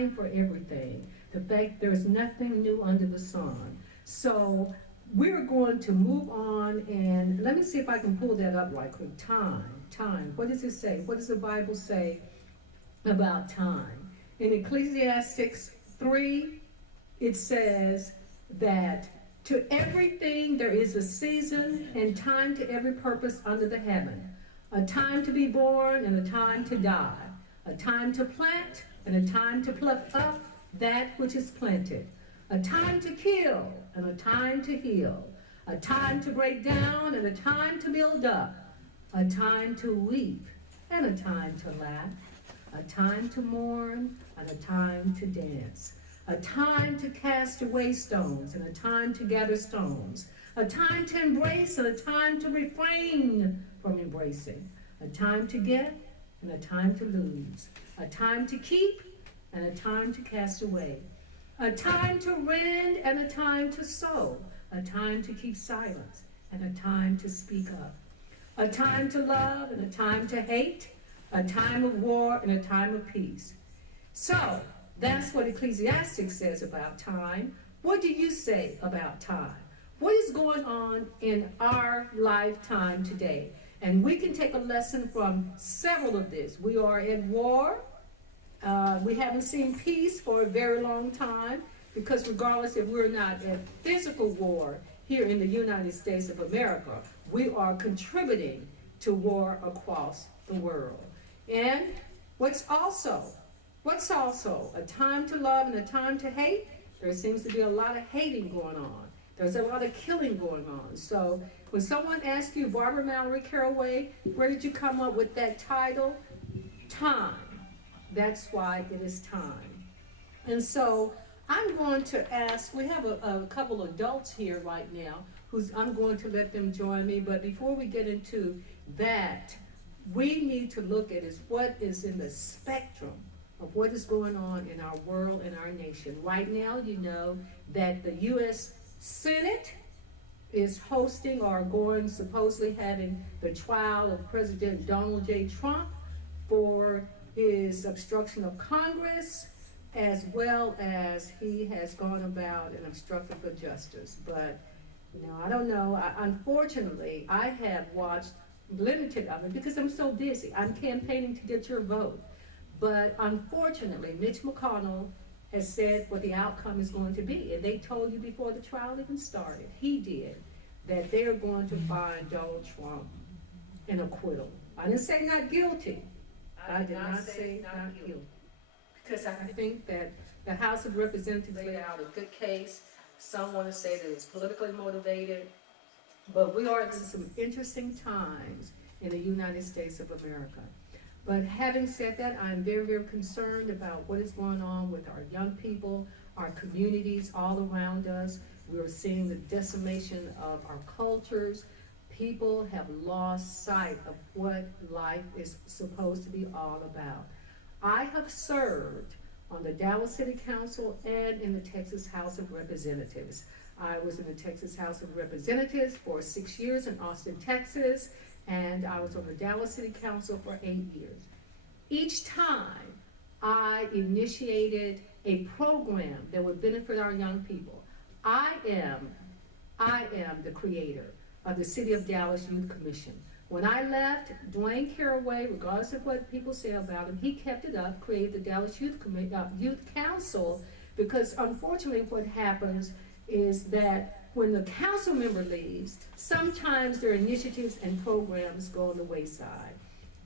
time for everything. The fact there's nothing new under the sun. So we're going to move on, and let me see if I can pull that up right quick. Time. What does it say? What does the Bible say about time? In Ecclesiastes 3, it says that to everything there is a season and time to every purpose under the heaven. A time to be born and a time to die. A time to plant and a time to pluck up that which is planted. A time to kill and a time to heal. A time to break down and a time to build up. A time to weep and a time to laugh. A time to mourn and a time to dance. A time to cast away stones and a time to gather stones. A time to embrace and a time to refrain from embracing. A time to get and a time to lose. A time to keep and a time to cast away. A time to rend and a time to sow. A time to keep silence and a time to speak up. A time to love and a time to hate. A time of war and a time of peace. So, that's what Ecclesiastes says about time. What do you say about time? What is going on in our lifetime today? And we can take a lesson from several of this. We are at war. We haven't seen peace for a very long time, because regardless if we're not at physical war here in the United States of America, we are contributing to war across the world. And what's also a time to love and a time to hate? There seems to be a lot of hating going on. There's a lot of killing going on. So when someone asks you, Barbara Mallory Caraway, where did you come up with that title? Time. That's why it is time. And so I'm going to ask, we have a couple adults here right now, I'm going to let them join me. But before we get into that, we need to look at is what is in the spectrum of what is going on in our world and our nation. Right now, you know that the U.S. Senate is hosting or supposedly having the trial of President Donald J. Trump for his obstruction of Congress, as well as he has gone about and obstructed the justice. But, I don't know. Unfortunately, I have watched limited of it because I'm so busy. I'm campaigning to get your vote. But unfortunately, Mitch McConnell has said what the outcome is going to be. And they told you before the trial even started, he did, that they are going to find Donald Trump an acquittal. I didn't say not guilty. I did not say not guilty. Because I think that the House of Representatives laid out a good case. Some want to say that it's politically motivated. But we are in some interesting times in the United States of America. But having said that, I'm very, very concerned about what is going on with our young people, our communities all around us. We're seeing the decimation of our cultures. People have lost sight of what life is supposed to be all about. I have served on the Dallas City Council and in the Texas House of Representatives. I was in the Texas House of Representatives for 6 years in Austin, Texas, and I was on the Dallas City Council for 8 years. Each time, I initiated a program that would benefit our young people. I am the creator of the City of Dallas Youth Commission. When I left, Dwayne Caraway, regardless of what people say about him, he kept it up, created the Dallas Youth Council, because unfortunately what happens is that when the council member leaves, sometimes their initiatives and programs go on the wayside.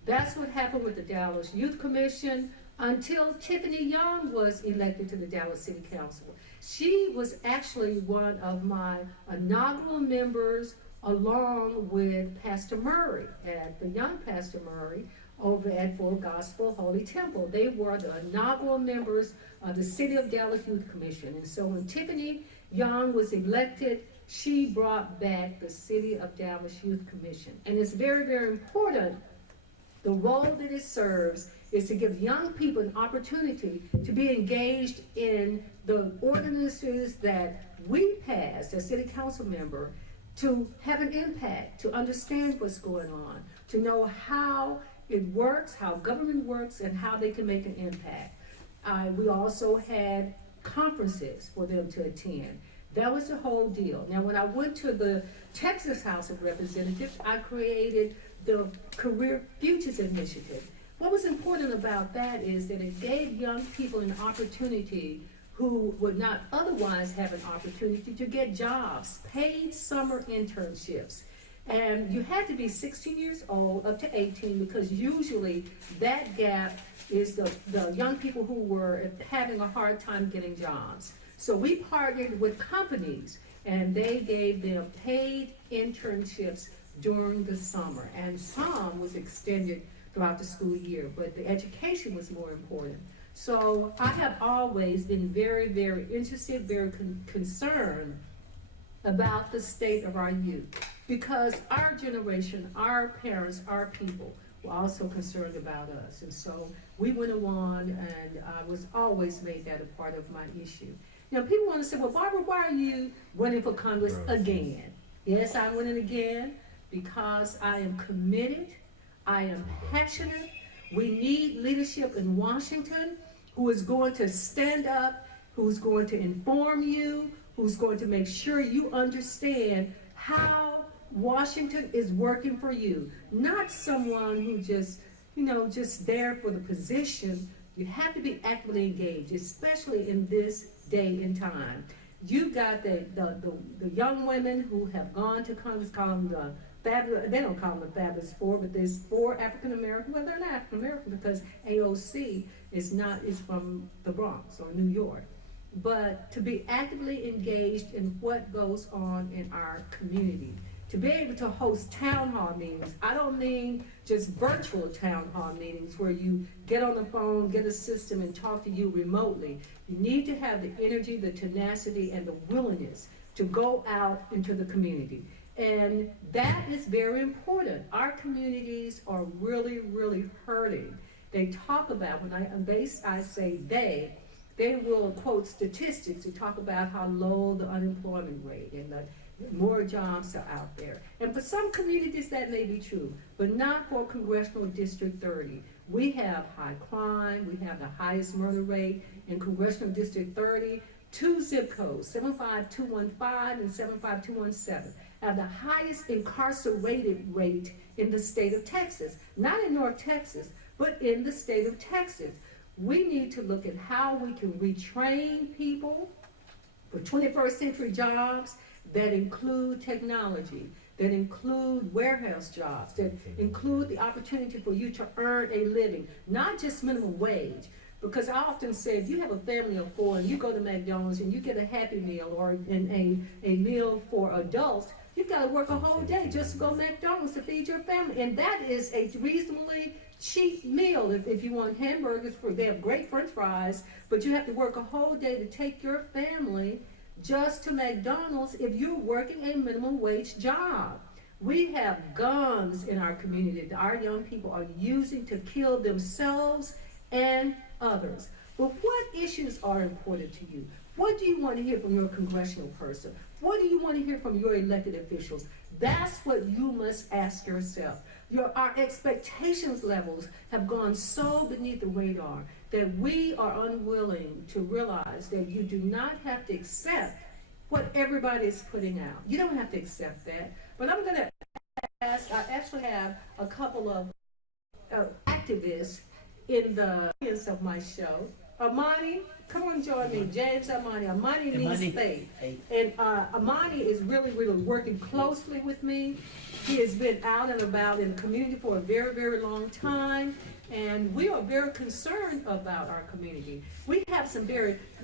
That's what happened with the Dallas Youth Commission until Tiffany Young was elected to the Dallas City Council. She was actually one of my inaugural members, along with Pastor Murray, the young Pastor Murray, over at Full Gospel Holy Temple. They were the inaugural members of the City of Dallas Youth Commission. And so when Tiffany Young was elected, she brought back the City of Dallas Youth Commission. And it's very, very important. The role that it serves is to give young people an opportunity to be engaged in the ordinances that we pass as city council member, to have an impact, to understand what's going on, to know how it works, how government works, and how they can make an impact. We also had conferences for them to attend. That was the whole deal. Now, when I went to the Texas House of Representatives, I created the Career Futures Initiative. What was important about that is that it gave young people an opportunity who would not otherwise have an opportunity to get jobs, paid summer internships. And you had to be 16 years old up to 18, because usually that gap is the young people who were having a hard time getting jobs. So we partnered with companies, and they gave them paid internships during the summer. And some was extended throughout the school year, but the education was more important. So I have always been very, very interested, very concerned about the state of our youth, because our generation, our parents, our people were also concerned about us. And so we went on, and I was always made that a part of my issue. You know, people want to say, well, Barbara, why are you running for Congress again? Yes, I'm running again because I am committed, I am passionate. We need leadership in Washington who is going to stand up, who's going to inform you, who's going to make sure you understand how Washington is working for you. Not someone who just, just there for the position. You have to be actively engaged, especially in this day and time. You've got the young women who have gone to Congress, call them the fabulous, they don't call them the Fabulous Four, but there's 4 African American, well, they're not African American because AOC is from the Bronx or New York. But to be actively engaged in what goes on in our community, to be able to host town hall meetings. I don't mean just virtual town hall meetings where you get on the phone, get a system, and talk to you remotely. You need to have the energy, the tenacity, and the willingness to go out into the community. And that is very important. Our communities are really, really hurting. They talk about, when I say they will quote statistics to talk about how low the unemployment rate and the more jobs are out there. And for some communities that may be true, but not for Congressional District 30. We have high crime, we have the highest murder rate in Congressional District 30. 2 zip codes, 75215 and 75217, have the highest incarcerated rate in the state of Texas. Not in North Texas, but in the state of Texas. We need to look at how we can retrain people for 21st century jobs that include technology, that include warehouse jobs, that include the opportunity for you to earn a living, not just minimum wage. Because I often say, if you have a family of 4 and you go to McDonald's and you get a Happy Meal or a meal for adults, you've got to work a whole day just to go to McDonald's to feed your family. And that is a reasonably cheap meal. If you want hamburgers, they have great French fries, but you have to work a whole day to take your family just to McDonald's if you're working a minimum wage job. We have guns in our community that our young people are using to kill themselves and others. But what issues are important to you? What do you want to hear from your congressional person? What do you want to hear from your elected officials? That's what you must ask yourself. Our expectations levels have gone so beneath the radar that we are unwilling to realize that you do not have to accept what everybody is putting out. You don't have to accept that. But I'm going to ask, I actually have a couple of activists in the audience of my show. Amani, come on, join me. James Amani. Amani means faith. And Amani is really, really working closely with me. He has been out and about in the community for a very, very long time. And we are very concerned about our community. We have some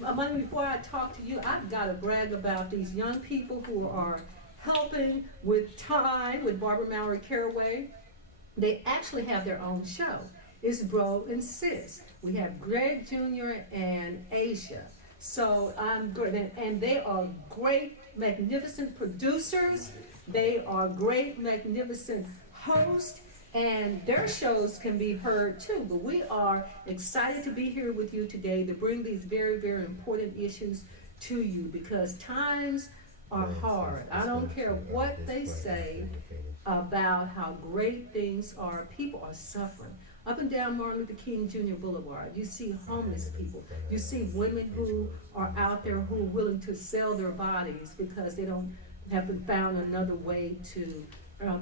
Amani, before I talk to you, I've got to brag about these young people who are helping with Time, with Barbara Mallory Caraway. They actually have their own show. It's Bro and Sis. We have Greg Jr. and Asia. So I'm good. And they are great, magnificent producers. They are great, magnificent hosts. And their shows can be heard too. But we are excited to be here with you today to bring these very, very important issues to you, because times are hard. I don't care what they say about how great things are. People are suffering. Up and down Martin Luther King Jr. Boulevard, you see homeless people. You see women who are out there who are willing to sell their bodies because they don't haven't found another way to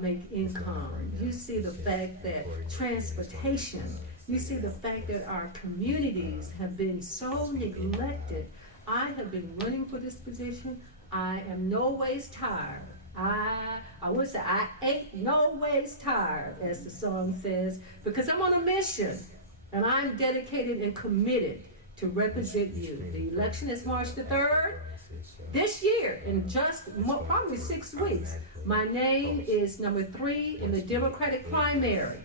make income. You see the fact that transportation, you see the fact that our communities have been so neglected. I have been running for this position. I am no ways tired. I would say I ain't no ways tired, as the song says, because I'm on a mission and I'm dedicated and committed to represent you. The election is March the 3rd. This year, in just probably 6 weeks, my name is number 3 in the Democratic primary.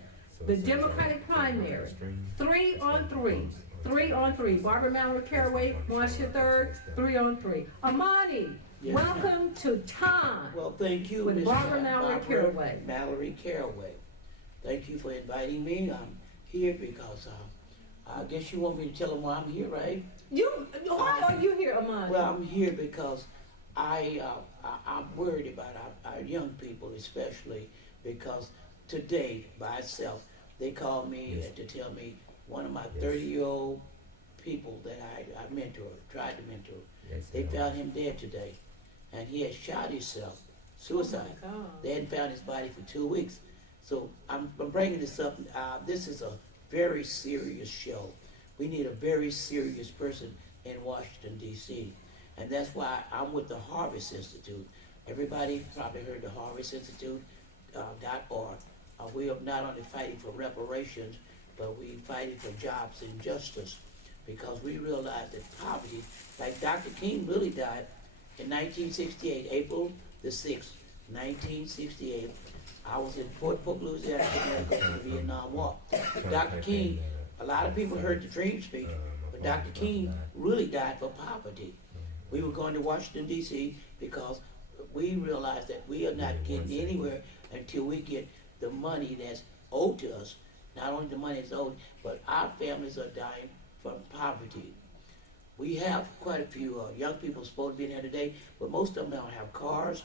The Democratic primary, 3 on 3. 3 on 3. Barbara Mallory Caraway, March the 3rd, 3 on 3. Amani, yes, welcome to Time. Well, thank you, with Ms. Barbara Mallory Caraway. Mallory Caraway. Thank you for inviting me. I'm here because I guess you want me to tell them why I'm here, right? Why are you here, Amani? Well, I'm here because I'm worried about our young people, especially because today, by itself, they called me to tell me one of my 30-year-old people that I mentored, tried to mentor, they found him dead today. And he had shot himself, suicide. Oh, they hadn't found his body for 2 weeks. So I'm bringing this up. This is a very serious show. We need a very serious person in Washington, D.C. And that's why I'm with the Harvest Institute. Everybody probably heard the Harvest Institute.org. We are not only fighting for reparations, but we're fighting for jobs and justice, because we realize that poverty, like Dr. King really died in 1968, April the 6th, 1968. I was in Fort Polk, Louisiana, going to the Vietnam War. Dr. King, a lot of people heard the dream speech, but Dr. King really died for poverty. We were going to Washington, D.C. because we realized that we are not getting anywhere until we get the money that's owed to us. Not only the money is owed, but our families are dying from poverty. We have quite a few young people supposed to be in here today, but most of them don't have cars.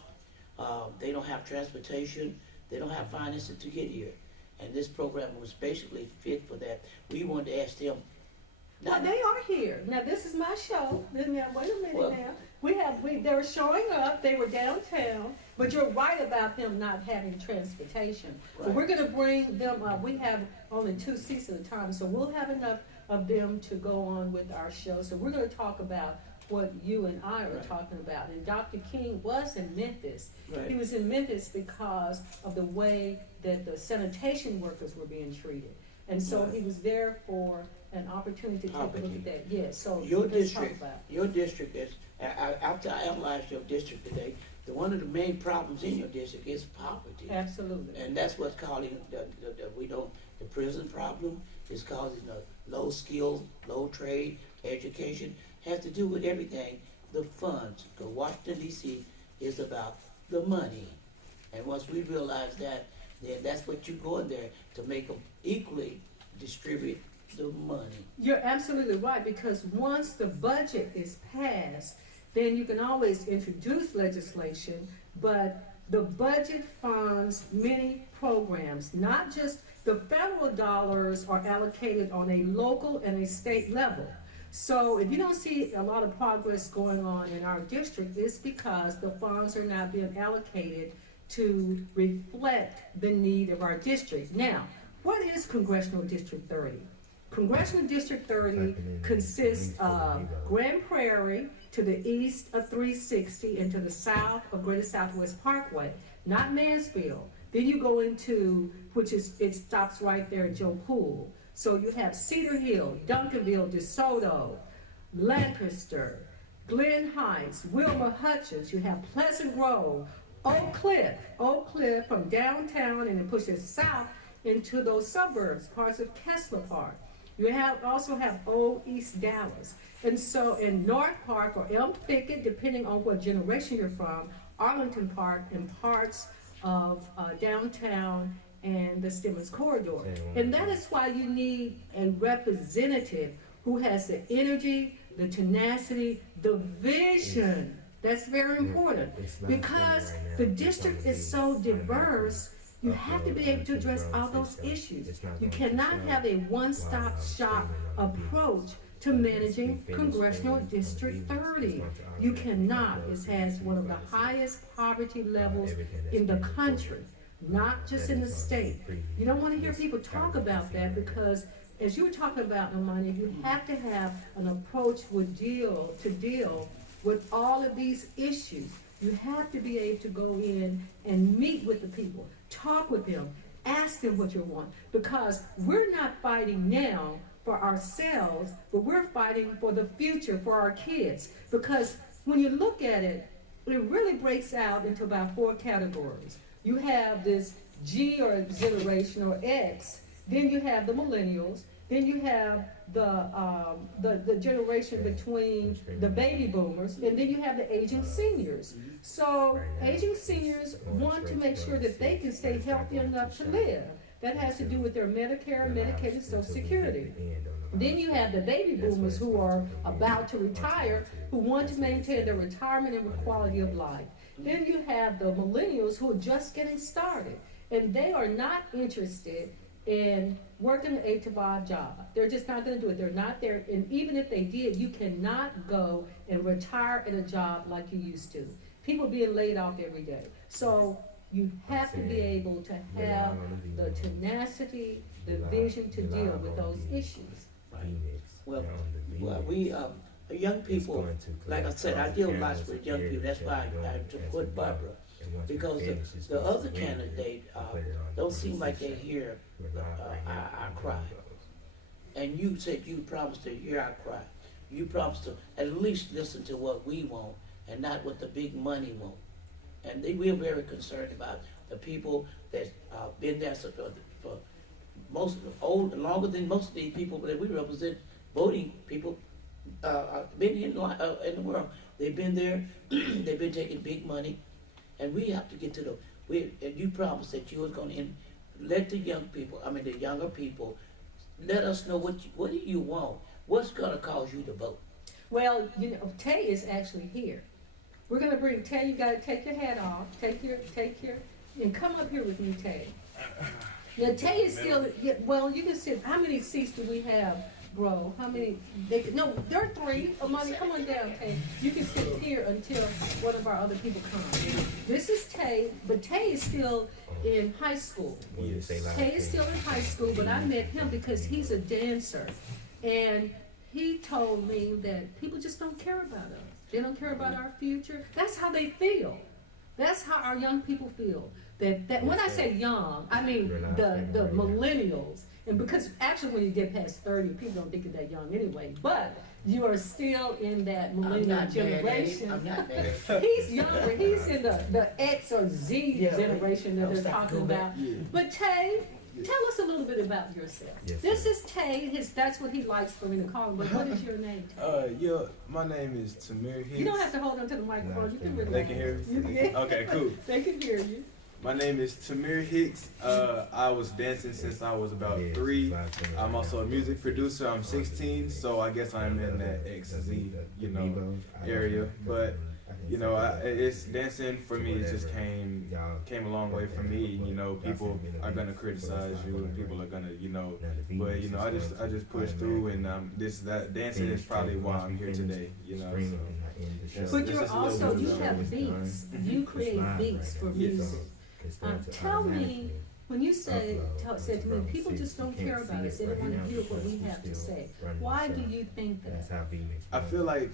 They don't have transportation. They don't have finances to get here. And this program was basically fit for that. We wanted to ask them. Well, they are here. Now, this is my show. Now, wait a minute now. They're showing up. They were downtown. But you're right about them not having transportation. Right. So we're going to bring them up. We have only 2 seats at a time, so we'll have enough of them to go on with our show. So we're going to talk about what you and I are talking about. And Dr. King was in Memphis. Right. He was in Memphis because of the way that the sanitation workers were being treated. And so he was there for an opportunity to take a look at that. Yes, so your district is, after I analyzed your district today, one of the main problems in your district is poverty. Absolutely. And that's what's causing the prison problem is causing the low skills, low trade, education, has to do with everything, the funds. Because Washington, D.C. is about the money. And once we realize that, then that's what you go in there to make them equally distribute the money. You're absolutely right, because once the budget is passed, then you can always introduce legislation, but the budget funds many programs, not just the federal dollars are allocated on a local and a state level. So if you don't see a lot of progress going on in our district, it's because the funds are not being allocated to reflect the need of our district. Now, what is Congressional District 30? Congressional District 30 consists of Grand Prairie to the east of 360 and to the south of Greater Southwest Parkway, not Mansfield. Then you go into, it stops right there at Joe Pool. So you have Cedar Hill, Duncanville, DeSoto, Lancaster, Glen Heights, Wilmer Hutchins. You have Pleasant Grove, Oak Cliff from downtown, and it pushes south into those suburbs, parts of Kessler Park. You also have Old East Dallas. And so in North Park or Elm Thicket, depending on what generation you're from, Arlington Park and parts of downtown and the Stemmons Corridor. And that is why you need a representative who has the energy, the tenacity, the vision. That's very important, because the district is so diverse You have to be able to address all those issues. You cannot have a one-stop shop approach to managing Congressional District 30. You cannot. It has one of the highest poverty levels in the country, not just in the state. You don't want to hear people talk about that because, as you were talking about, Imani, you have to have an approach to deal with all of these issues. You have to be able to go in and meet with the people, talk with them, ask them what you want, because we're not fighting now for ourselves, but we're fighting for the future, for our kids. Because when you look at it, it really breaks out into about 4 categories. You have this G or generation or X, then you have the millennials, then you have the generation between the baby boomers, and then you have the aging seniors. So aging seniors want to make sure that they can stay healthy enough to live. That has to do with their Medicare, Medicaid, and Social Security. Then you have the baby boomers who are about to retire, who want to maintain their retirement and quality of life. Then you have the millennials who are just getting started, and they are not interested in working an 8 to 5 job. They're just not going to do it. They're not there. And even if they did, you cannot go and retire at a job like you used to. People being laid off every day. So you have to be able to have the tenacity, the vision to deal with those issues. Right. Well, we young people, like I said, I deal lots with young people. That's why I put Barbara, because the other candidate don't seem like they hear our cry. And you said you promised to hear our cry. You promised to at least listen to what we want and not what the big money want. And we're very concerned about the people that been there for longer than most of the people that we represent, voting people, been in the world. They've been there, they've been taking big money, and we have to get to and you promised that you was going to let the younger people, let us know what do you want? What's going to cause you to vote? Well, Tay is actually here. We're going to bring Tay. You got to take your hat off. Take your, and come up here with me, Tay. Now, Tay is still, well, you can sit. How many seats do we have, bro? How many? No, there are 3. Amani, come on down, Tay. You can sit here until one of our other people comes. This is Tay, but Tay is still in high school. Tay is still in high school, but I met him because he's a dancer. And he told me that people just don't care about us. They don't care about our future. That's how they feel. That's how our young people feel. That when I say young, I mean the millennials. And because actually when you get past 30, people don't think you're that young anyway. But you are still in that millennial generation. I'm not mad at He's younger. He's in the X or Z generation that they're talking about. But Tay, tell us a little bit about yourself. This is Tay. That's what he likes for me to call him. But what is your name, Tay? My name is Tamir Hicks. You don't have to hold on to the microphone. You can really. They can hear me? Okay, cool. They can hear you. My name is Tamir Hicks. I was dancing since I was about 3. I'm also a music producer. I'm 16, so I guess I'm in that XZ, area. But it's dancing for me. It just came a long way for me. People are gonna criticize you, and people are gonna, but I just push through, and dancing is probably why I'm here today. But you're also you have beats. You create beats for music. Tell me, when you said to me, people just don't care about us. They don't want to hear what we have to say. Why do you think that? I feel like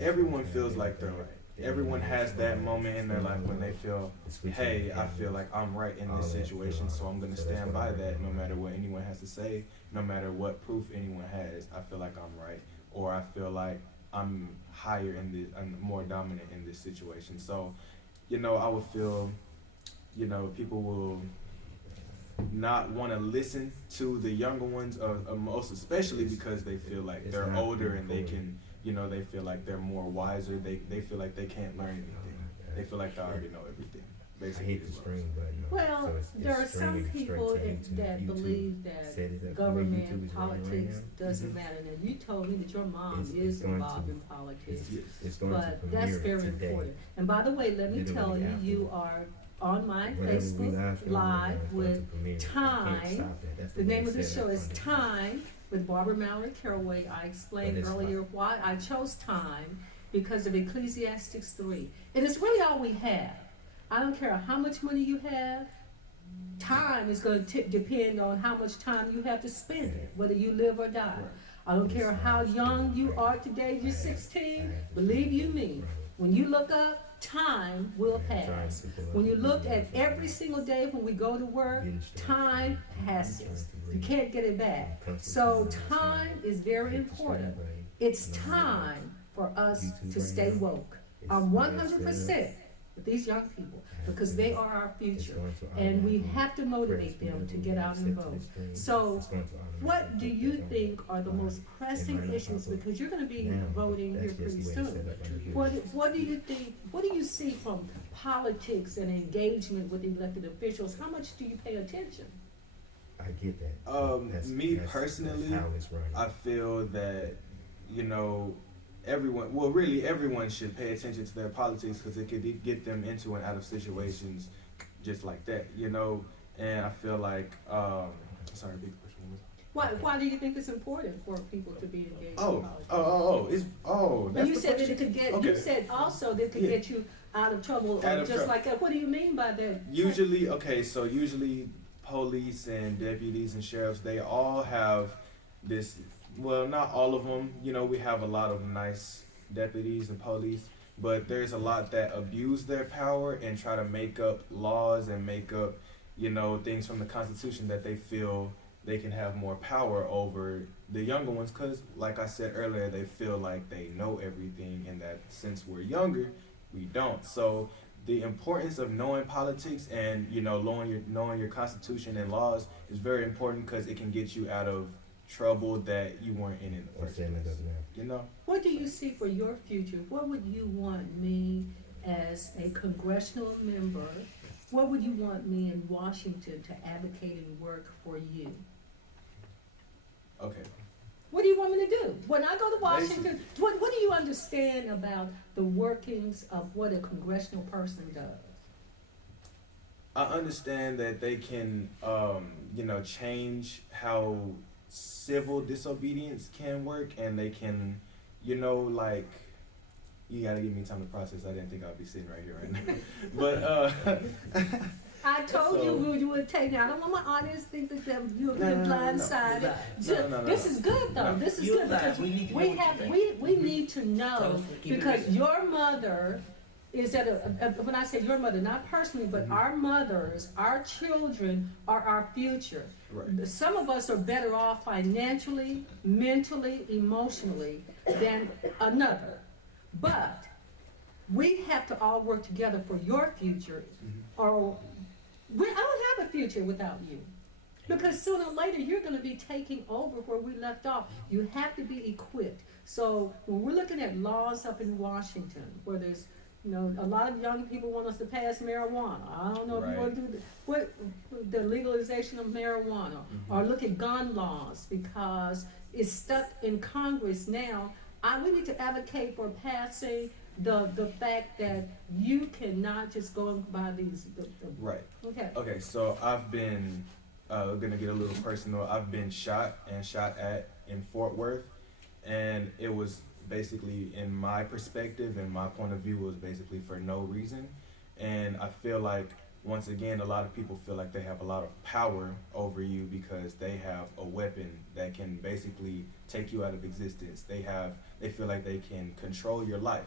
everyone feels like they're right. Everyone has that moment in their life when they feel, hey, I feel like I'm right in this situation, so I'm going to stand by that no matter what anyone has to say, no matter what proof anyone has. I feel like I'm right, or I feel like I'm higher I'm more dominant in this situation. So, I would feel, people will not want to listen to the younger ones, most especially because they feel like they're older and they can, they feel like they're more wiser. They feel like they can't learn anything. They feel like they already know everything. Basically, well, there are some people that believe that government politics doesn't matter. Now, you told me that your mom is involved in politics, but that's very important. And by the way, let me tell you, you are on my Facebook Live with Time. The name of the show is Time with Barbara Mallory Caraway. I explained earlier why I chose Time, because of Ecclesiastes 3. And it's really all we have. I don't care how much money you have. Time is going to depend on how much time you have to spend it, whether you live or die. I don't care how young you are today, you're 16, believe you me, when you look up, time will pass. When you look at every single day when we go to work, time passes. You can't get it back. So time is very important. It's time for us to stay woke. I'm 100% with these young people, because they are our future, and we have to motivate them to get out and vote. So what do you think are the most pressing issues, because you're going to be voting here pretty soon? What do you think, what do you see from politics and engagement with elected officials? How much do you pay attention? I get that. Me personally, I feel that, you know, everyone should pay attention to their politics, because it could get them into and out of situations just like that, you know. And I feel like, sorry, big question. Why do you think it's important for people to be engaged in politics? That's you the said question? that it could get. Okay. You said also that it could get you out of trouble, or just like that. What do you mean by that? Usually police and deputies and sheriffs, they all have this. Well, not all of them. You know, we have a lot of nice deputies and police, but there's a lot that abuse their power and try to make up laws and make up, you know, things from the Constitution that they feel they can have more power over the younger ones, because, like I said earlier, they feel like they know everything, and that since we're younger, we don't. So the importance of knowing politics and, you know, knowing your Constitution and laws is very important, because it can get you out of trouble that you weren't in the first place. You know? What do you see for your future? What would you want me as a congressional member? What would you want me in Washington to advocate and work for you? Okay. What do you want me to do? When I go to Washington, what do you understand about the workings of what a congressional person does? I understand that they can, you know, change how civil disobedience can work, and they can, you know, like, you gotta give me time to process. I didn't think I'd be sitting right here right now. But I told you would take that. I don't want my audience to think that you're blindsided. This is good though. This is good, because we need to know, because your mother is when I say your mother, not personally, but our mothers, our children are our future. Right. Some of us are better off financially, mentally, emotionally than another. But we have to all work together for your future, or I don't have a future without you. Because sooner or later, you're going to be taking over where we left off. You have to be equipped. So when we're looking at laws up in Washington, where there's, you know, a lot of young people want us to pass marijuana. I don't know if you want to do the legalization of marijuana, or look at gun laws, because it's stuck in Congress now. We need to advocate for passing the fact that you cannot just go and buy these. Right. Okay. Okay, so I've been, gonna get a little personal. I've been shot at in Fort Worth, and it was basically, in my perspective and my point of view, was basically for no reason. And I feel like, once again, a lot of people feel like they have a lot of power over you because they have a weapon that can basically take you out of existence. They feel like they can control your life,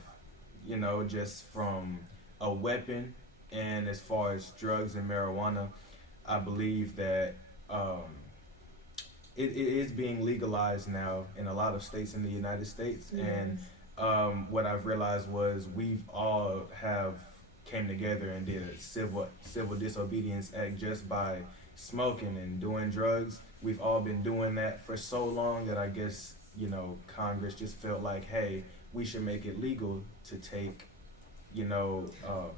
you know, just from a weapon. And as far as drugs and marijuana, I believe that it is being legalized now in a lot of states in the United States. Yes. And what I've realized was we've all came together and did a civil disobedience act just by smoking and doing drugs. We've all been doing that for so long that I guess, you know, Congress just felt like, hey, we should make it legal to take, you know.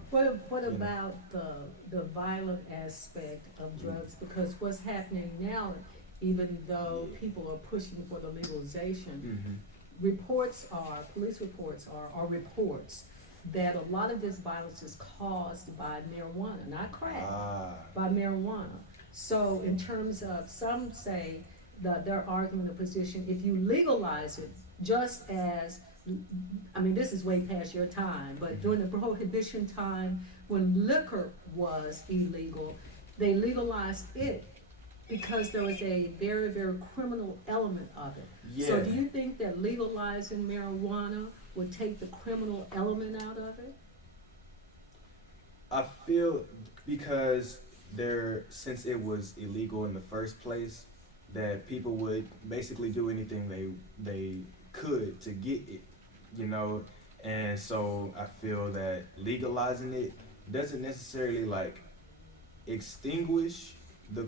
What about the violent aspect of drugs? Because what's happening now, even though people are pushing for the legalization, police reports are reports that a lot of this violence is caused by marijuana, not crack, Ah. by marijuana. So in terms of, some say that their argument or position, if you legalize it, just as, I mean, this is way past your time, but during the Prohibition time, when liquor was illegal, they legalized it because there was a very, very criminal element of it. Yeah. So do you think that legalizing marijuana would take the criminal element out of it? I feel because since it was illegal in the first place, that people would basically do anything they could to get it, you know, and so I feel that legalizing it doesn't necessarily like extinguish the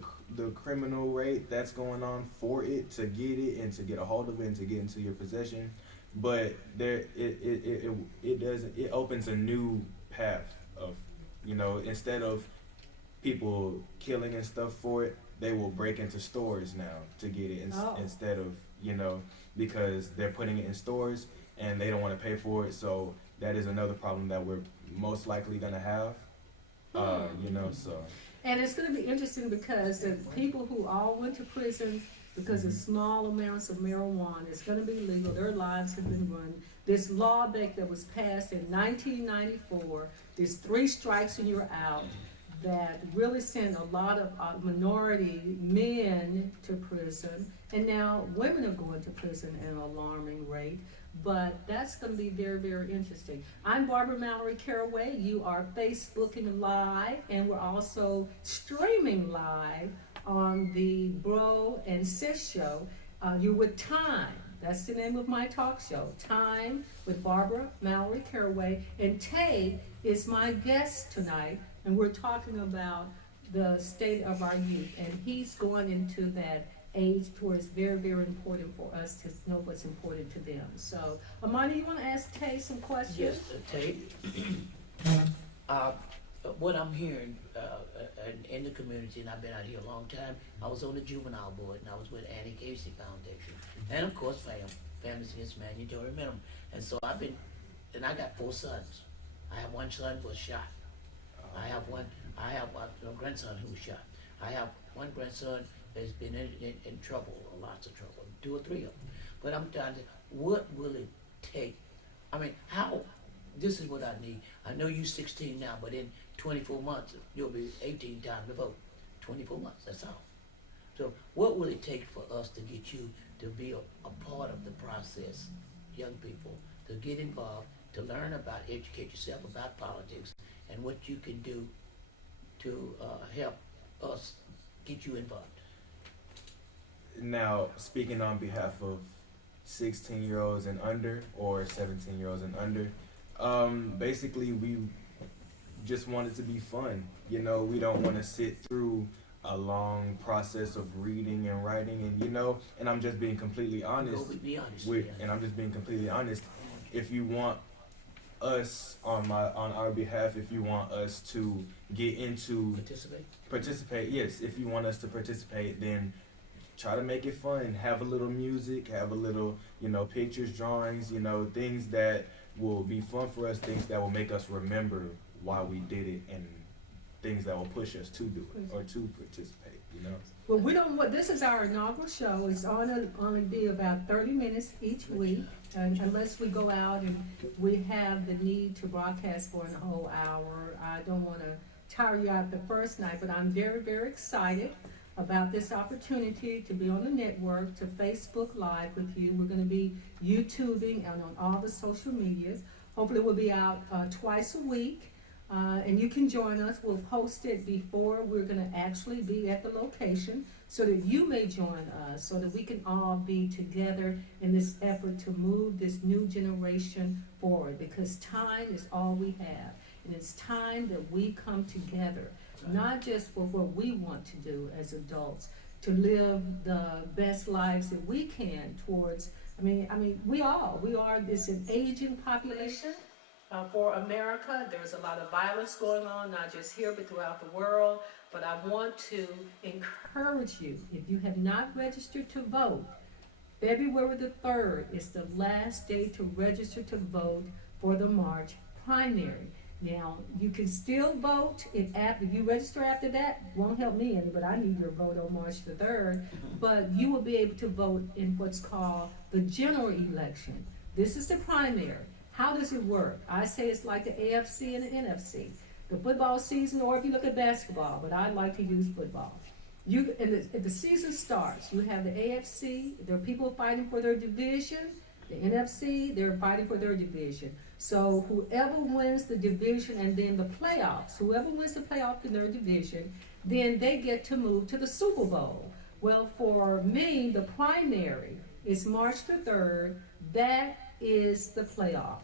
criminal rate that's going on for it to get it and to get a hold of it and to get into your possession, but it opens a new path of, you know, instead of people killing and stuff for it, they will break into stores now to get it instead of, you know, because they're putting it in stores and they don't want to pay for it. So that is another problem that we're most likely going to have, you know, so. And it's going to be interesting because the people who all went to prison because of small amounts of marijuana, it's going to be legal. Their lives have been ruined. This law that was passed in 1994, there's 3 strikes and you're out, that really sent a lot of minority men to prison. And now women are going to prison at an alarming rate. But that's going to be very, very interesting. I'm Barbara Mallory Caraway. You are Facebooking live, and we're also streaming live on the Bro and Sis show. You're with Time. That's the name of my talk show, Time with Barbara Mallory Caraway. And Tay is my guest tonight, and we're talking about the state of our youth. And he's going into that age towards very, very important for us to know what's important to them. So, Amani, you want to ask Tay some questions? Yes, Tate. What I'm hearing in the community, and I've been out here a long time, I was on the juvenile board, and I was with Annie Casey Foundation, and of course, Families Against Mandatory Minimum. And so I got 4 sons. I have one son who was shot. I have a grandson who was shot. I have one grandson has been in trouble, lots of trouble, 2 or 3 of them. But I'm trying to, what will it take? I mean, this is what I need. I know you're 16 now, but in 24 months, you'll be 18 time to vote. 24 months, that's all. So what will it take for us to get you to be a part of the process, young people, to get involved, to learn about, educate yourself about politics, and what you can do to help us get you involved? Now, speaking on behalf of 16-year-olds and under, or 17-year-olds and under, basically we just want it to be fun. You know, we don't want to sit through a long process of reading and writing, and you know, and I'm just being completely honest. Be honest. And I'm just being completely honest. If you want us on our behalf, if you want us to get into participate, yes. If you want us to participate, then try to make it fun. Have a little music, have a little, you know, pictures, drawings, you know, things that will be fun for us, things that will make us remember why we did it, and things that will push us to do it or to participate, you know. Well, we don't want, this is our inaugural show. It's only be about 30 minutes each week, and unless we go out and we have the need to broadcast for a whole hour. I don't want to tire you out the first night, but I'm very, very excited about this opportunity to be on the network, to Facebook Live with you. We're going to be YouTubing and on all the social medias. Hopefully we'll be out twice a week, and you can join us. We'll post it before we're going to actually be at the location so that you may join us, so that we can all be together in this effort to move this new generation forward, because time is all we have. And it's time that we come together, not just for what we want to do as adults, to live the best lives that we can towards, I mean, we are this an aging population for America. There's a lot of violence going on, not just here, but throughout the world. But I want to encourage you, if you have not registered to vote, February the 3rd is the last day to register to vote for the March primary. Now, you can still vote if you register after that, won't help me any, but I need your vote on March the 3rd. But you will be able to vote in what's called the general election. This is the primary. How does it work? I say it's like the AFC and the NFC. The football season, or if you look at basketball, but I like to use football. If the season starts, you have the AFC, there are people fighting for their division. The NFC, they're fighting for their division. So whoever wins the division and then the playoffs, whoever wins the playoff in their division, then they get to move to the Super Bowl. Well, for me, the primary is March the 3rd. That is the playoff.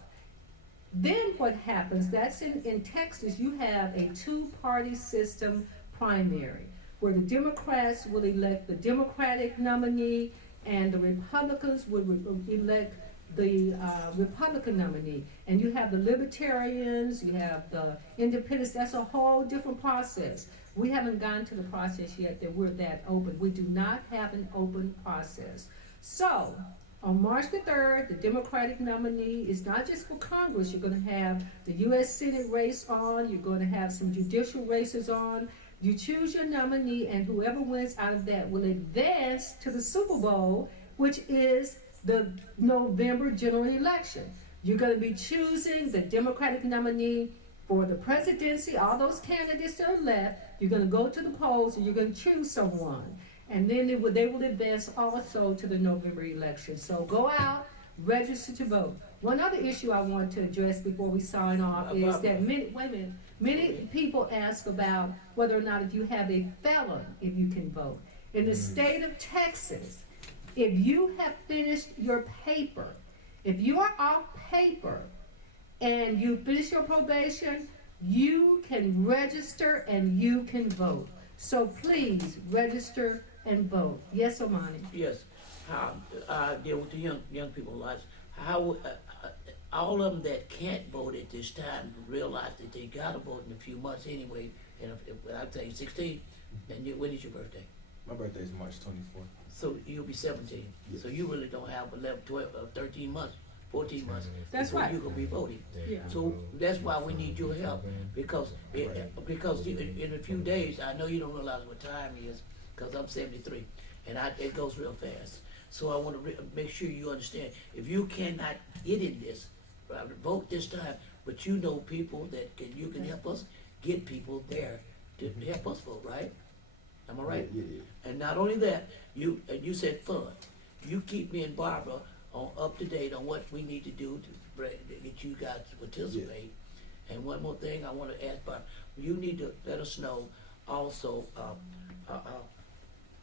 Then what happens, that's in Texas, you have a two-party system primary, where the Democrats will elect the Democratic nominee and the Republicans would elect the Republican nominee. And you have the Libertarians, you have the Independents. That's a whole different process. We haven't gotten to the process yet that we're that open. We do not have an open process. So, on March the 3rd, the Democratic nominee is not just for Congress. You're going to have the U.S. Senate race on. You're going to have some judicial races on. You choose your nominee, and whoever wins out of that will advance to the Super Bowl, which is the November general election. You're going to be choosing the Democratic nominee for the presidency. All those candidates that are left, you're going to go to the polls and you're going to choose someone. And then they will advance also to the November election. So go out, register to vote. One other issue I want to address before we sign off is that many people ask about whether or not if you have a felon, if you can vote. In the state of Texas, if you have finished your paper, if you are off paper and you finish your probation, you can register and you can vote. So please register and vote. Yes, Omani? Yes. How I deal with the young people lives. How all of them that can't vote at this time realize that they gotta vote in a few months anyway. And if I'd say 16, then when is your birthday? My birthday is March 24th. So you'll be 17. Yes. So you really don't have 11, 12, 13 months, 14 months. That's before right. you can be voting. Yeah. So that's why we need your help, because in a few days, I know you don't realize what time it is, because I'm 73, and it goes real fast. So I want to make sure you understand, if you cannot get in this, vote this time, but you know people that you can help us get people there to help us vote, right? Am I right? Yeah. And not only that, you said fun. You keep me and Barbara up to date on what we need to do to get you guys to participate. Yeah. And one more thing I want to ask Barbara, you need to let us know also,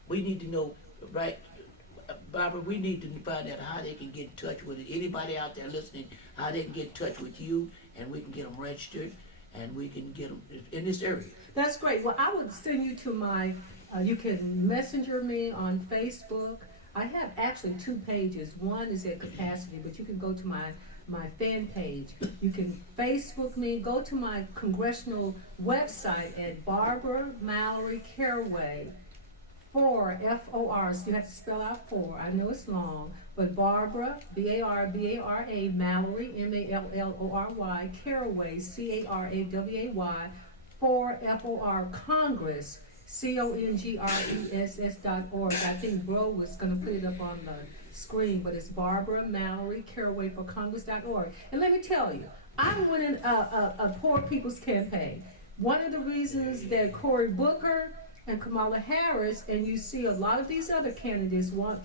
we need to know, right, Barbara, we need to find out how they can get in touch with it. Anybody out there listening, how they can get in touch with you, and we can get them registered, and we can get them in this area. That's great. Well, I would send you to my, you can messenger me on Facebook. I have actually 2 pages. One is at capacity, but you can go to my fan page. You can Facebook me, go to my congressional website at Barbara Mallory Caraway. 4, F-O-R, so you have to spell out 4. I know it's long, but Barbara, B-A-R-B-A-R-A, Mallory, M-A-L-L-O-R-Y, Caraway, C-A-R-A-W-A-Y, 4, F-O-R, Congress, CONGRESS.org. I think Bro was going to put it up on the screen, but it's Barbara Mallory Caraway for Congress.org. And let me tell you, I'm winning a poor people's campaign. One of the reasons that Cory Booker and Kamala Harris, and you see a lot of these other candidates, Julian,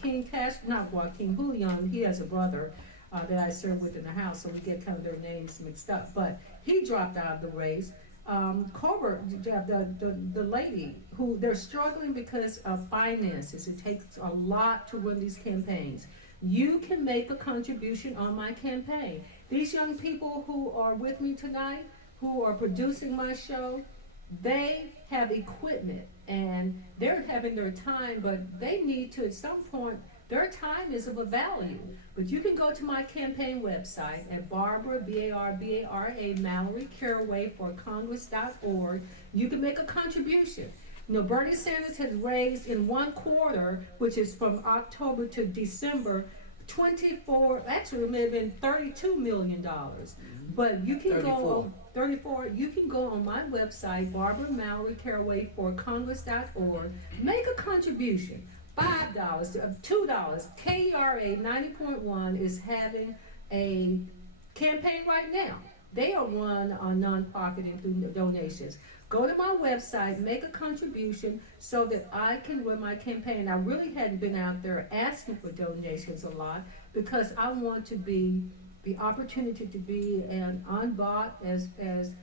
he has a brother that I serve with in the House, so we get kind of their names mixed up, but he dropped out of the race. Colbert, the lady, who they're struggling because of finances. It takes a lot to run these campaigns. You can make a contribution on my campaign. These young people who are with me tonight, who are producing my show, they have equipment and they're having their time, but they need to, at some point, their time is of a value. But you can go to my campaign website at Barbara, B-A-R-B-A-R-A, Mallory Caraway for Congress.org. You can make a contribution. You know, Bernie Sanders has raised in 1 quarter, which is from October to December, 24, actually it may have been $32 million. But you can 34. go on 34, you can go on my website, Barbara Mallory Caraway for Congress.org, make a contribution. $5, $2. KERA 90.1 is having a campaign right now. They are run on nonprofit and through donations. Go to my website, make a contribution so that I can run my campaign. I really hadn't been out there asking for donations a lot because I want to be the opportunity to be an unbought, as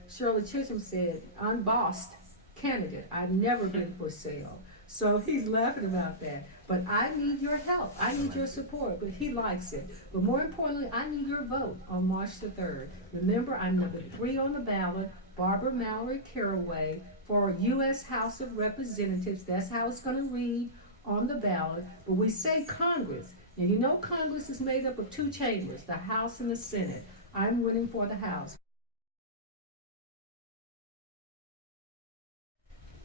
Shirley Chisholm said, unbossed candidate. I've never been for sale. So he's laughing about that. But I need your help. I need your support. But he likes it. But more importantly, I need your vote on March the 3rd. Remember, I'm number 3 on the ballot, Barbara Mallory Caraway, for U.S. House of Representatives. That's how it's going to read on the ballot. But we say Congress. And you know Congress is made up of 2 chambers, the House and the Senate. I'm running for the House.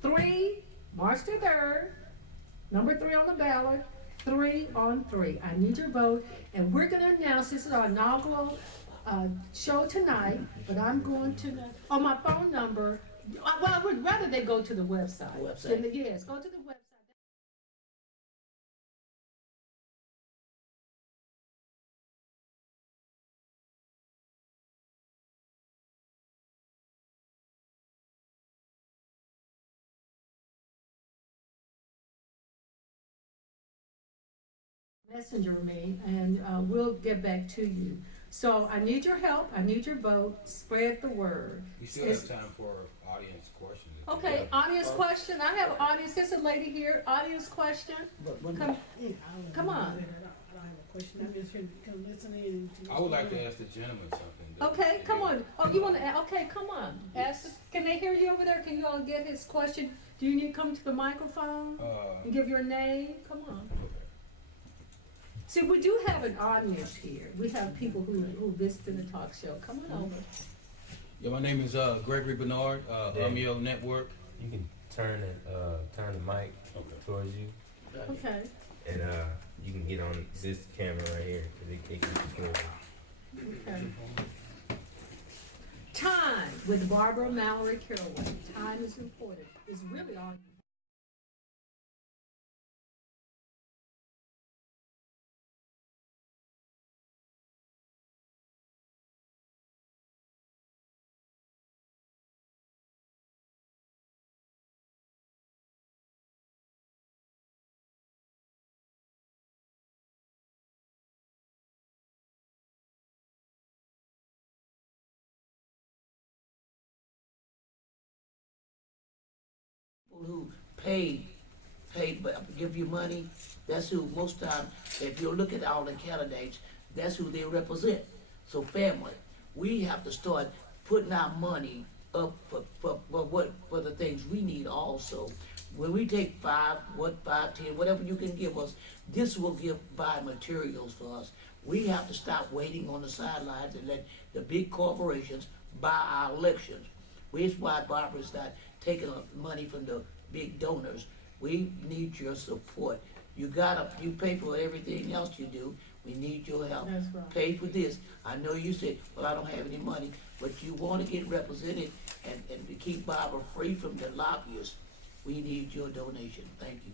3, March the 3rd, number 3 on the ballot, 3 on 3. I need your vote, and we're going to announce, this is our inaugural show tonight, but I'm going to, on my phone number, well, I would rather they go to the website. Yes, go to the website. Messenger me, and we'll get back to you. So I need your help. I need your vote. Spread the word. You still have time for audience questions. Okay, audience question. I have an audience. There's a lady here. Audience question. Come, come on. I don't have a question. I'm just here to come listening. I would like to ask the gentleman something. Okay, come on. Oh, you want to? Okay, come on. Ask. Can they hear you over there? Can you all get his question? Do you need to come to the microphone and give your name? Come on. See, we do have an audience here. We have people who listen to the talk show. Come on over. Yeah, my name is Gregory Bernard, Amio Network. You can turn the mic towards you, Okay. and you can get on this camera right here. It can record. Okay. Time with Barbara Mallory Caraway. Time is important. It's really on. Who pay, but give you money, that's who most time, if you look at all the candidates, that's who they represent. So family, we have to start putting our money up for the things we need also. When we take 5, 10, whatever you can give us, this will buy materials for us. We have to stop waiting on the sidelines and let the big corporations buy our elections. That's why Barbara's not taking money from the big donors. We need your support. You pay for everything else you do. We need your help. That's right. Pay for this. I know you said, well, I don't have any money, but you want to get represented and to keep Barbara free from the lobbyists. We need your donation. Thank you.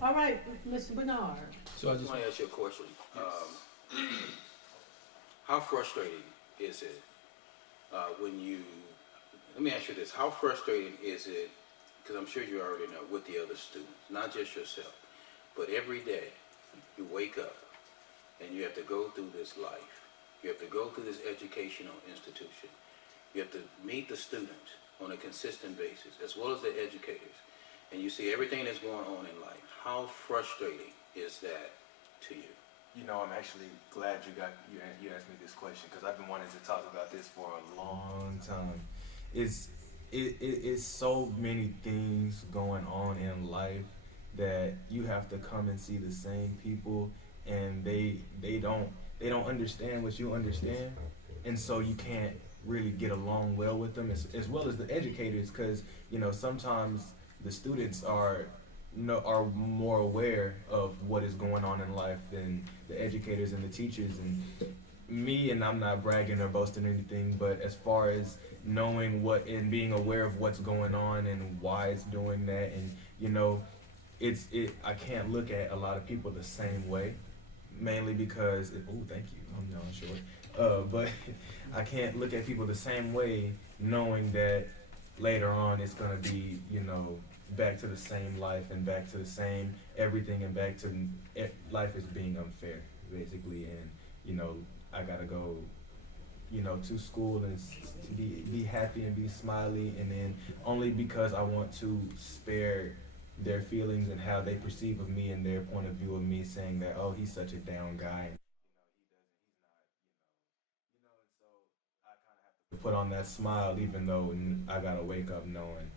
All right, Mr. Bernard. So I just want to ask you a question. How frustrating is it when you, let me ask you this, how frustrating is it, because I'm sure you already know, with the other students, not just yourself, but every day you wake up and you have to go through this life. You have to go through this educational institution. You have to meet the students on a consistent basis, as well as the educators. And you see everything that's going on in life. How frustrating is that to you? You know, I'm actually glad you asked me this question, because I've been wanting to talk about this for a long time. It's so many things going on in life that you have to come and see the same people, and they don't understand what you understand, and so you can't really get along well with them, as well as the educators, because you know sometimes the students are are more aware of what is going on in life than the educators and the teachers and me. And I'm not bragging or boasting or anything, but as far as knowing what and being aware of what's going on and why it's doing that, and I can't look at a lot of people the same way, mainly because thank you, I'm not sure, but I can't look at people the same way, knowing that later on it's gonna be back to the same life and back to the same everything and back to life is being unfair basically, and I gotta go to school and to be happy and be smiley, and then only because I want to spare their feelings and how they perceive of me and their point of view of me, saying that, oh, he's such a down guy, and so I kind of have to put on that smile, even though I gotta wake up knowing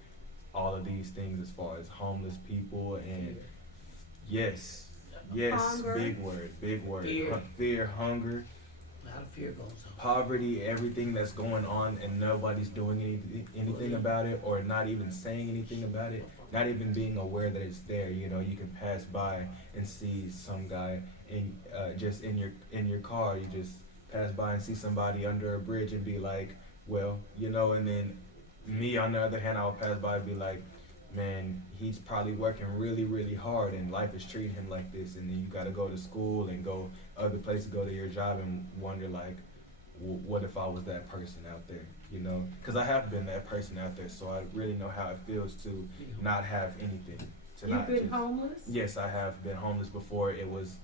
all of these things as far as homeless people and yes, Hunger. big word, Fear. fear, hunger, A lot of fear goes on. poverty, everything that's going on, and nobody's doing anything about it, or not even saying anything about it, not even being aware that it's there. You can pass by and see some guy just in your car. You just pass by and see somebody under a bridge and be like, well, and then me on the other hand, I'll pass by and be like, man, he's probably working really, really hard, and life is treating him like this, and then you got to go to school and go other places, go to your job, and wonder like, what if I was that person out there, because I have been that person out there, so I really know how it feels to not have anything. You've been homeless? Yes, I have been homeless before. It was.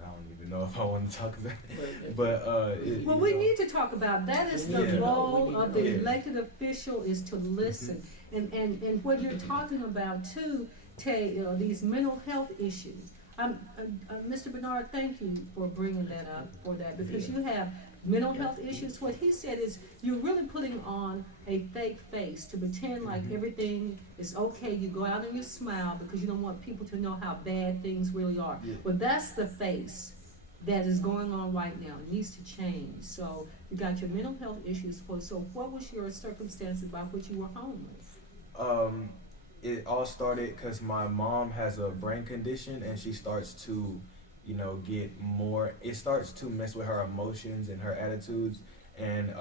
I don't even know if I want to talk about it, but Well, we need to talk about that. Is the Yeah. role of the Yeah. elected official is to listen, and what you're talking about too, Tay, these mental health issues. Mr. Bernard, thank you for bringing that up because you have mental health issues. What he said is you're really putting on a fake face to pretend like everything is okay. You go out and you smile because you don't want people to know how bad things really are. Yeah. But that's the face that is going on right now. It needs to change. So you got your mental health issues. So what was your circumstances by which you were homeless? It all started because my mom has a brain condition, and she starts to get more, it starts to mess with her emotions and her attitudes, and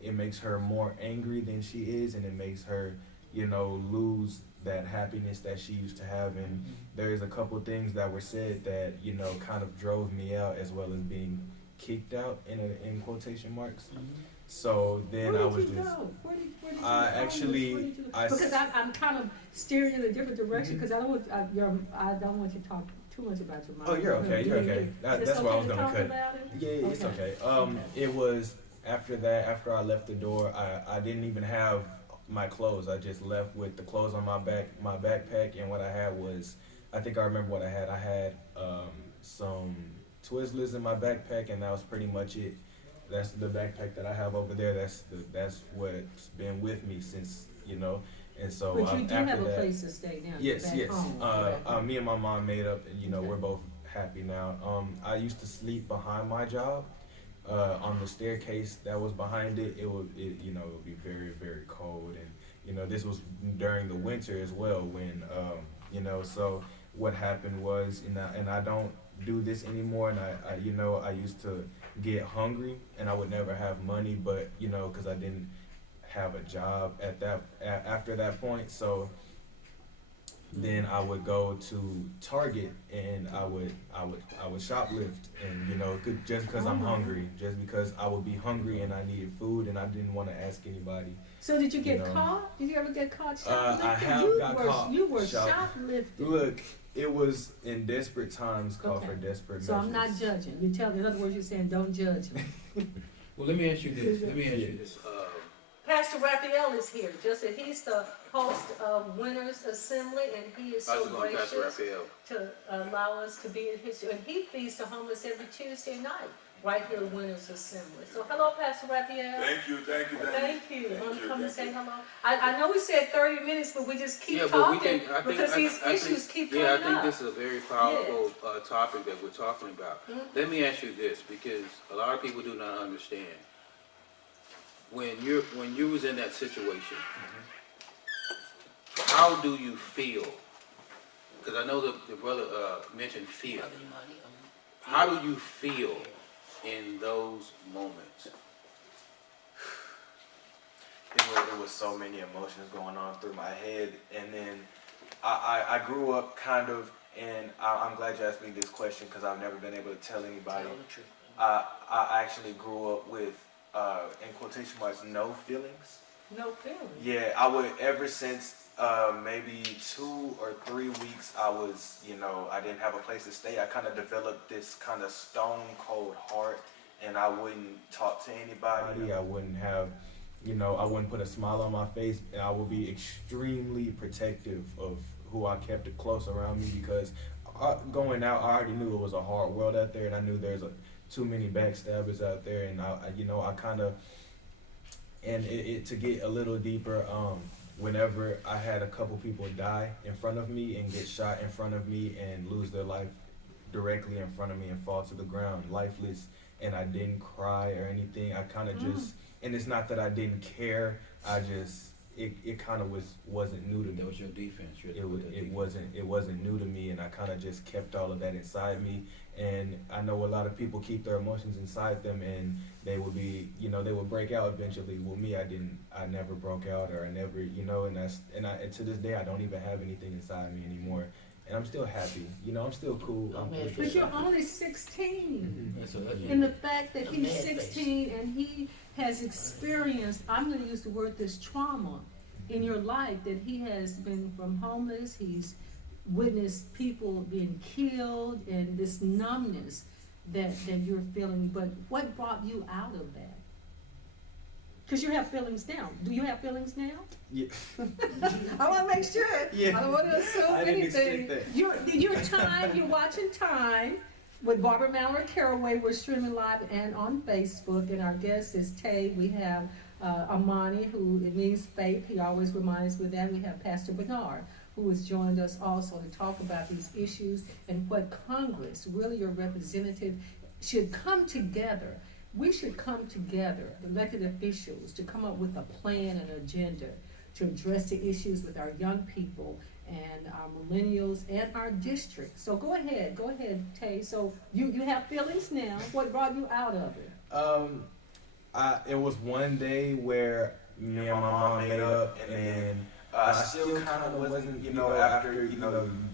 it makes her more angry than she is, and it makes her lose that happiness that she used to have. And there's a couple things that were said that kind of drove me out, as well as being kicked out in quotation marks. So then I was just Where did you actually because I'm kind of steering in a different direction because I don't want you to talk too much about your mom. Oh, you're okay. You're okay. That's where I was gonna cut. About it? Yeah, it's okay. It was after that. After I left the door, I didn't even have my clothes. I just left with the clothes on my backpack, and what I had was, I think I remember what I had. I had some Twizzlers in my backpack, and that was pretty much it. That's the backpack that I have over there. That's what's been with me since And so but you do after have a that, place to stay now. yes, back yes. home, Me and my mom made up, and Okay. we're both happy now. I used to sleep behind my job, on the staircase that was behind it. It would be very, very cold, and this was during the winter as well. When so what happened was, and I don't do this anymore. And I used to get hungry, and I would never have money, but because I didn't have a job after that point. So then I would go to Target, and I would shoplift, and just because I'm hungry, just because I would be hungry and I needed food, and I didn't want to ask anybody. So did you get caught? Did you ever get caught shoplifting? I have got caught. You were shoplifting. shoplifting. Look, it was in desperate times called Okay. for desperate So measures. I'm not judging. In other words, you're saying don't judge me. Well, let me ask you this. Pastor Raphael is here. Just that he's the host of Winners Assembly, and he is so How's it going, Pastor gracious Raphael? to allow us to be in his. And he feeds the homeless every Tuesday night, right here at Winners Assembly. So hello, Pastor Raphael. Thank you. Thank you. Want to come and say hello? I know we said 30 minutes, but we just keep Yeah, but we talking can. because these issues keep coming I up. think this is a very powerful topic that we're talking about. Mhm. Let me ask you this, because a lot of people do not understand. When you was in that situation, how do you feel? Because I know the brother mentioned fear. How do you feel in those moments? There was so many emotions going on through my head, and then I grew up kind of, and I'm glad you asked me this question because I've never been able to tell anybody. Tell the truth. I actually grew up with, in quotation marks, no feelings. No feeling. Yeah, I would, ever since maybe 2 or 3 weeks, I was, I didn't have a place to stay. I kind of developed this kind of stone cold heart, and I wouldn't talk to anybody. I wouldn't have, I wouldn't put a smile on my face, and I would be extremely protective of who I kept close around me, because going out, I already knew it was a hard world out there, and I knew there's too many backstabbers out there, and I kind of, and it to get a little deeper, whenever I had a couple people die in front of me and get shot in front of me and lose their life directly in front of me and fall to the ground lifeless, and I didn't cry or anything, I kind of just, and it's not that I didn't care, I just, it kind of wasn't new to me. That was your defense. It wasn't new to me, and I kind of just kept all of that inside me. And I know a lot of people keep their emotions inside them, and they would be, they would break out eventually. Well, me, I never broke out, or I never, and to this day, I don't even have anything inside me anymore. And I'm still happy, I'm still cool. But you're only 16. Mm-hmm. And the fact that he's 16 and he has experienced, I'm going to use the word, this trauma in your life, that he has been from homeless, he's witnessed people being killed, and this numbness that you're feeling. But what brought you out of that? Because you have feelings now. Do you have feelings now? Yeah. I want to make sure. Yeah. I don't want to assume I didn't anything. expect that. You're watching Time with Barbara Mallory Caraway. We're streaming live and on Facebook, and our guest is Tay. We have Amani, who it means faith. He always reminds me of that. We have Pastor Bernard, who has joined us also to talk about these issues and what Congress, really your representative, should come together. We should come together, elected officials, to come up with a plan and agenda to address the issues with our young people and our millennials and our district. So go ahead, Tay. So you have feelings now. What brought you out of it? It was one day where me and my mom made up, and then I still kind of wasn't, after, you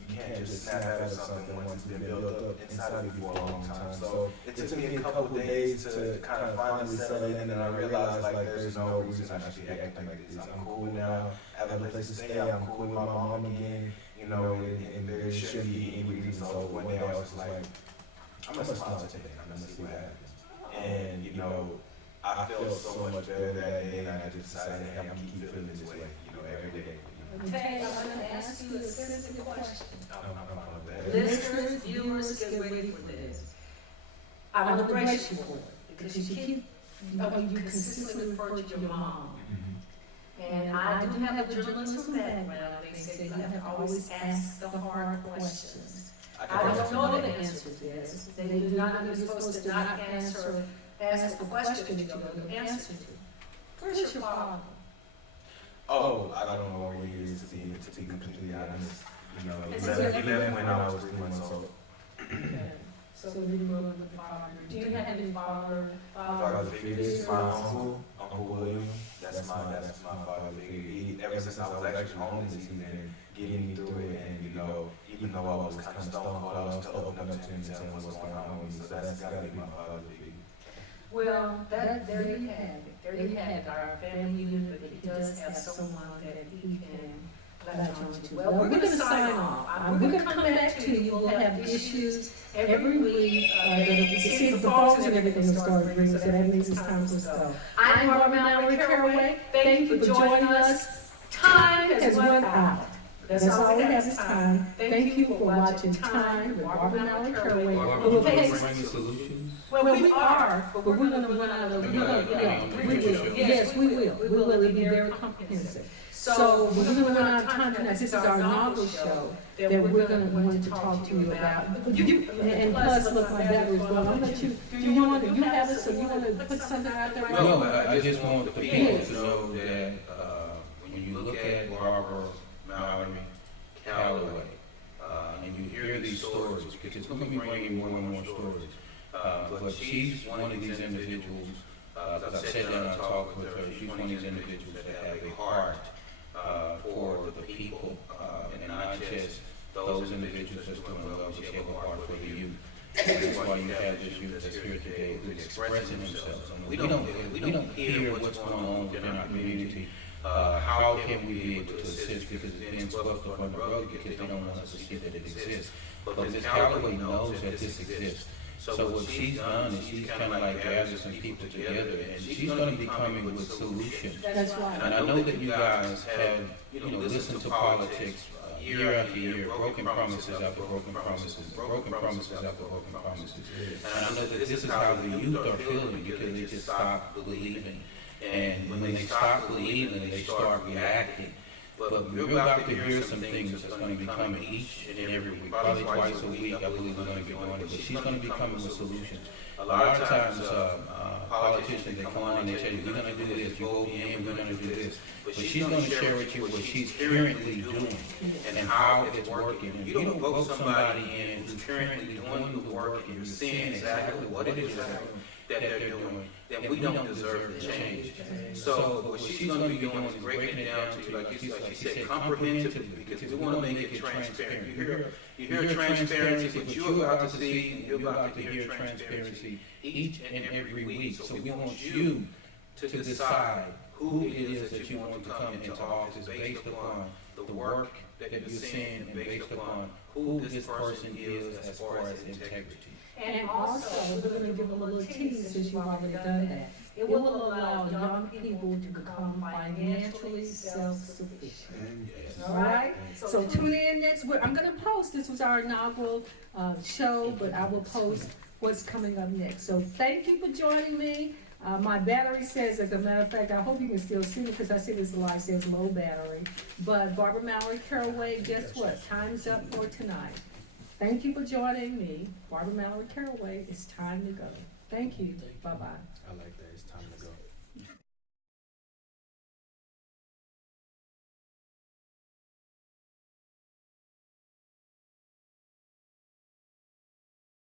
can't just snap out of something once it's been built up inside of you for a long time. So it took me a couple days to kind of finally settle in, and I realized, like, there's no reason I should be acting like this. I'm cool now, I have a place to stay, I'm cool with my mom again, and there shouldn't be any reason. So one day I was like, I'm gonna smile today, I'm gonna see what happens. And, I felt so much better that day, and I just decided, hey, I'm gonna keep feeling this way, every day. Tay, I'm going to ask you a sensitive question. I'm Listeners, viewers, get ready for this. I want to brace you for it, because you consistently refer to your mom. And I do have a journalism background. They say you have to always ask the hard questions. I don't know the answer to this. They do not, you're supposed to not ask a question you don't know the answer to. Where's your father? Oh, I don't know where he is, to be completely honest. He left when I was 3 months old. So you grew up with the father. Do you have any father figures? My Uncle William. That's my father figure. Ever since I was actually homeless, he's been getting me through it. And even though I was kind of stone cold, I was still open up to him and tell him what's going on with me. So that's gotta be my father figure. Well, there you have it. There you have it. Our family unit, but he does have someone that he can latch on to. Well, we're going to sign off. We're going to come back to you. We'll have issues every week. The phones and everything will start ringing, so that means it's time to go. I'm Barbara Mallory Caraway. Thank you for joining us. Time has run out. That's all we have is time. Thank you for watching Time with Barbara Mallory Caraway. Well, we are, but we're going to run out of, we will. Yes, we will. We will. It'll be very comprehensive. So we're going to run out of time tonight. This is our inaugural show that we're going to want to talk to you about. And plus, look, my battery's going. I'll let you. Do you want to? You have it, so you want to put something out there? No, I just want the people to know that when you look at Barbara Mallory Caraway. And you hear these stories, because it's going to be bringing more and more stories. But she's one of these individuals, as I've sat down and talked with her, she's one of these individuals that have a heart for the people, and not just those individuals that's doing well, but she has a heart for the youth. And that's why you have this youth that's here today who's expressing themselves. And we don't hear what's going on within our community. How can we be able to assist, because it's being swept up on the rug because they don't want us to see that it exists. But Ms. Caraway knows that this exists. So what she's done is she's kind of like gathered some people together, and she's going to be coming with solutions. That's right. And I know that you guys have, listened to politics year after year, broken promises after broken promises, broken promises after broken promises. And I know that this is how the youth are feeling, because they just stop believing. And when they stop believing, they start reacting. But we're about to hear some things that's going to be coming each and every week, probably twice a week. I believe we're going to be doing it, but she's going to be coming with solutions. A lot of times, politicians, they come on and they tell you, we're going to do this, you vote in, we're going to do this. But she's going to share with you what she's currently doing and how it's working. And if you don't vote somebody in who's currently doing the work and you're seeing exactly what it is that they're doing, then we don't deserve the change. So what she's going to be doing is breaking it down to you, like she said, comprehensively, because we want to make it transparent. You hear transparency, but you're about to see, and you're about to hear transparency each and every week. So we want you to decide who it is that you want to come into office based upon the work that you're seeing and based upon who this person is as far as integrity. And also, we're going to give a little tease, since you've already done that. It will allow young people to become financially self-sufficient. All right? So tune in next week. I'm going to post, this was our inaugural show, but I will post what's coming up next. So thank you for joining me. My battery says, as a matter of fact, I hope you can still see me, because I see this light says low battery. But Barbara Mallory Caraway, guess what? Time's up for tonight. Thank you for joining me. Barbara Mallory Caraway, it's time to go. Thank you. Bye-bye. I like that.